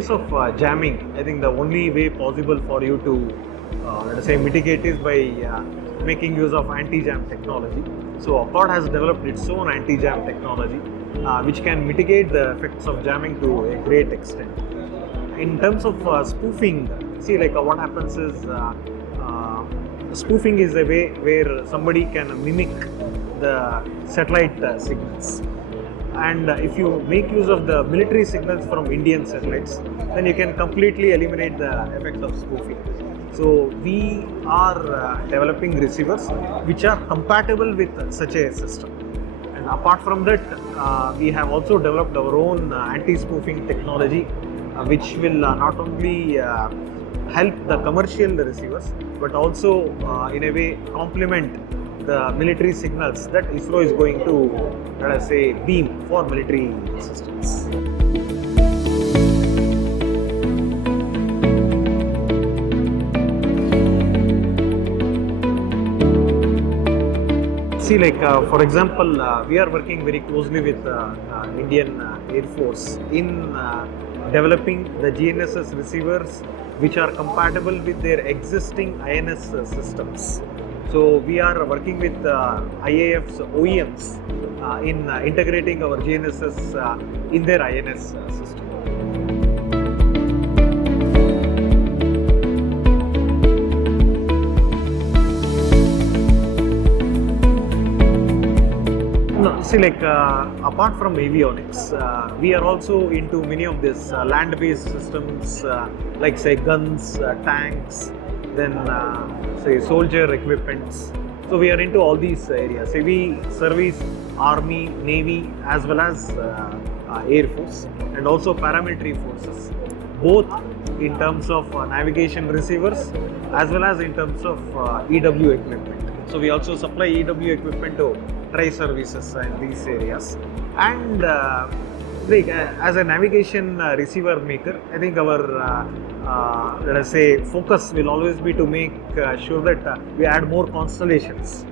case of jamming, I think the only way possible for you to let us say mitigate is by making use of anti-jam technology. So Accord has developed its own anti-jam technology which can mitigate the effects of jamming to a great extent. In terms of spoofing, see what happens is spoofing is a way where somebody can mimic the satellite signals. And if you make use of the military signals from Indian satellites, then you can completely eliminate the effect of spoofing. So we are developing receivers which are compatible with such a system. And apart from that, we have also developed our own anti-spoofing technology, which will not only help the commercial receivers, but also in a way complement the military signals that ISRO is going to, let us say, beam for military systems. See, for example, we are working very closely with Indian Air Force in developing the GNSS receivers which are compatible with their existing INS systems. So we are working with IAF's OEMs in integrating our GNSS in their INS system. No, see, apart from avionics, we are also into many of these land-based systems, like say guns, tanks, then say soldier equipments. So we are into all these areas. Say we service Army, Navy, as well as Air Force, and also paramilitary forces, both in terms of navigation receivers as well as in terms of EW equipment. So we also supply EW equipment to tri-services in these areas. And as a navigation receiver maker, I think our let us say focus will always be to make sure that we add more constellations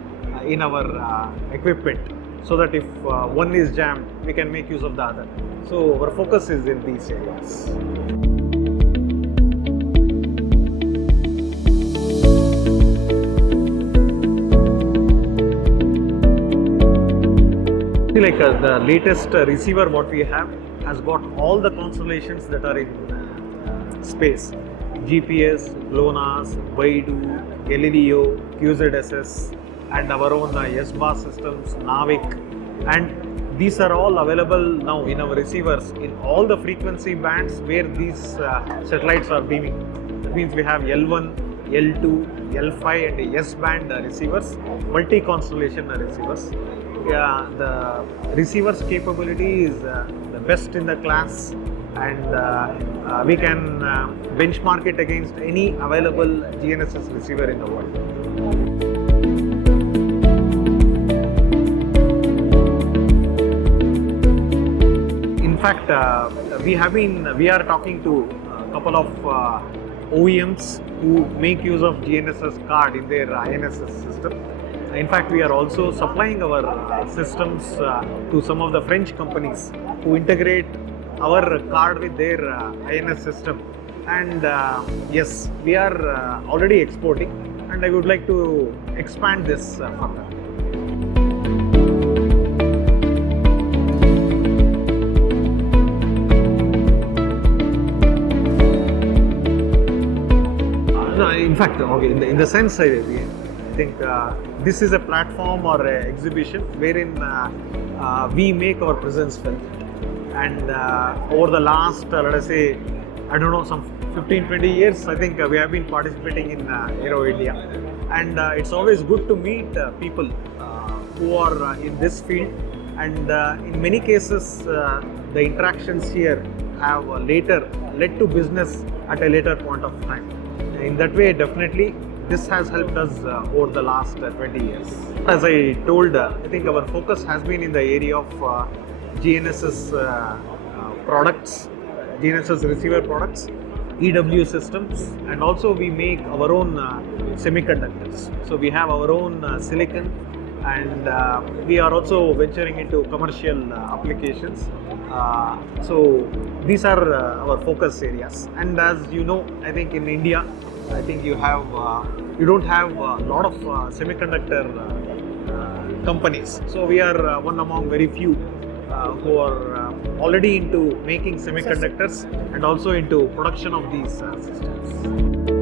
in our equipment, so that if one is jammed, we can make use of the other. So our focus is in these areas. The latest receiver what we have has got all the constellations that are in space: GPS, GLONASS, Baidu, Galileo, QZSS, and our own S-bar systems, Navik. And these are all available now in our receivers in all the frequency bands where these satellites are beaming. That means we have L1, L2, L5 and S-band receivers, multi-constellation receivers. The receiver's capability is the best in the class, and we can benchmark it against any available GNSS receiver in the world. In fact, we are talking to a couple of OEMs who make use of GNSS card in their INSS system. In fact, we are also supplying our systems to some of the French companies who integrate our card with their INS system. And yes, we are already exporting, and I would like to expand this further. In fact, okay, in the sense I think this is a platform or an exhibition wherein we make our presence felt. And over the last, let us say, I don't know, some 15-20 years, I think we have been participating in Aero India. And it's always good to meet people who are in this field. And in many cases, the interactions here have later led to business at a later point of time. In that way, definitely, this has helped us over the last 20 years. As I told, I think our focus has been in the area of GNSS products, GNSS receiver products, EW systems, and also we make our own semiconductors. So we have our own silicon and we are also venturing into commercial applications. So these are our focus areas. And as you know, I think in India, I think you don't have a lot of semiconductor companies. So we are one among very few who are already into making semiconductors and also into production of these systems.